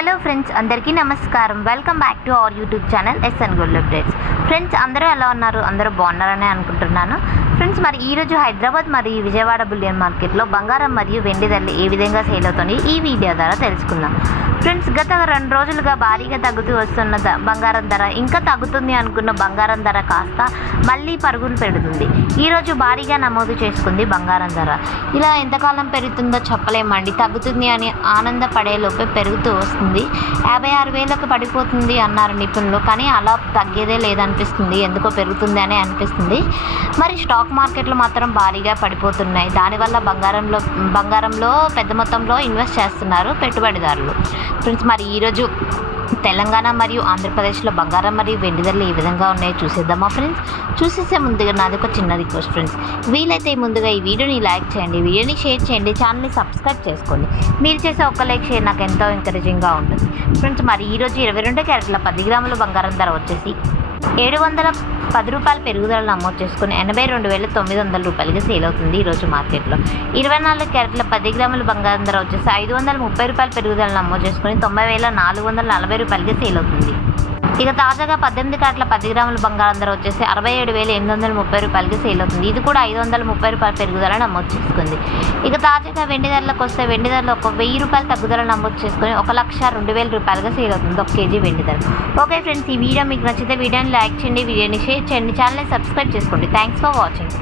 Hello friends అందరికీ నమస్కారం. Welcome back to our YouTube channel S N gold updates. Friends అందరూ ఎలా ఉన్నారు? అందరూ బాగున్నారని అనుకుంటున్నాను. ఫ్రెండ్స్ మరి ఈరోజు హైదరాబాద్ మరియు విజయవాడ బులియన్ మార్కెట్లో బంగారం మరియు వెండి ధరలు ఏ విధంగా సేల్ అవుతుంది ఈ వీడియో ద్వారా తెలుసుకుందాం. ఫ్రెండ్స్ గత రెండు రోజులుగా భారీగా తగ్గుతూ వస్తున్న బంగారం ధర ఇంకా తగ్గుతుంది అనుకున్న బంగారం ధర కాస్త మళ్ళీ పరుగులు పెడుతుంది. ఈరోజు భారీగా నమోదు చేసుకుంది బంగారం ధర. ఇలా ఎంతకాలం పెరుగుతుందో చెప్పలేమండి. తగ్గుతుంది అని ఆనందపడేలోపే పెరుగుతూ వస్తుంది. యాభై ఆరు వేలకు పడిపోతుంది అన్నారు నిపుణులు. కానీ అలా తగ్గేదే లేదనిపిస్తుంది. ఎందుకో పెరుగుతుంది అని అనిపిస్తుంది. మరి స్టాక్ మార్కెట్లు మాత్రం భారీగా పడిపోతున్నాయి. దానివల్ల బంగారంలో బంగారంలో పెద్ద మొత్తంలో ఇన్వెస్ట్ చేస్తున్నారు పెట్టుబడిదారులు. ఫ్రెండ్స్ మరి ఈరోజు తెలంగాణ మరియు ఆంధ్రప్రదేశ్లో బంగారం మరియు వెండి ధరలు ఏ విధంగా ఉన్నాయో చూసేద్దామా ఫ్రెండ్స్ చూసేసే ముందుగా నాది ఒక చిన్న రిక్వెస్ట్ ఫ్రెండ్స్ వీలైతే ముందుగా ఈ వీడియోని లైక్ చేయండి వీడియోని షేర్ చేయండి ఛానల్ని సబ్స్క్రైబ్ చేసుకోండి. మీరు చేసే ఒక్క లైక్ షేర్ నాకు ఎంతో ఎంకరేజింగ్గా ఉంటుంది. ఫ్రెండ్స్ మరి ఈరోజు ఇరవై రెండు క్యారెట్ల పది గ్రాముల బంగారం ధర వచ్చేసి ఏడు వందల పది రూపాయల పెరుగుదల నమోదు చేసుకుని ఎనభై రెండు వేల తొమ్మిది వందల రూపాయలకి సేల్ అవుతుంది ఈరోజు మార్కెట్లో. ఇరవై నాలుగు క్యారెట్ల పది గ్రాముల బంగారం ధర వచ్చేసి ఐదు వందల ముప్పై రూపాయల పెరుగుదల నమోదు చేసుకుని తొంభై వేల నాలుగు వందల నలభై రూపాయలకి సేల్ అవుతుంది. ఇక తాజాగా పద్దెనిమిది కాట్ల పది గ్రాముల బంగారం ధర వచ్చేసి అరవై ఏడు వేల ఎనిమిది వందల ముప్పై రూపాయలకి సేల్ అవుతుంది. ఇది కూడా ఐదు వందల ముప్పై రూపాయల పెరుగుదల నమోదు చేసుకుంది. ఇక తాజాగా వెండి ధరలకు వస్తే వెండి ధరలు ఒక వెయ్యి రూపాయల తగ్గుదల నమోదు చేసుకుని ఒక లక్ష రెండు వేల రూపాయలుగా సేల్ అవుతుంది. ఒక కేజీ వెండి ధర. ఓకే ఫ్రెండ్స్ ఈ వీడియో మీకు నచ్చితే వీడియోని లైక్ చేయండి వీడియోని షేర్ చేయండి ఛానల్ని సబ్స్క్రైబ్ చేసుకోండి. Thanks for watching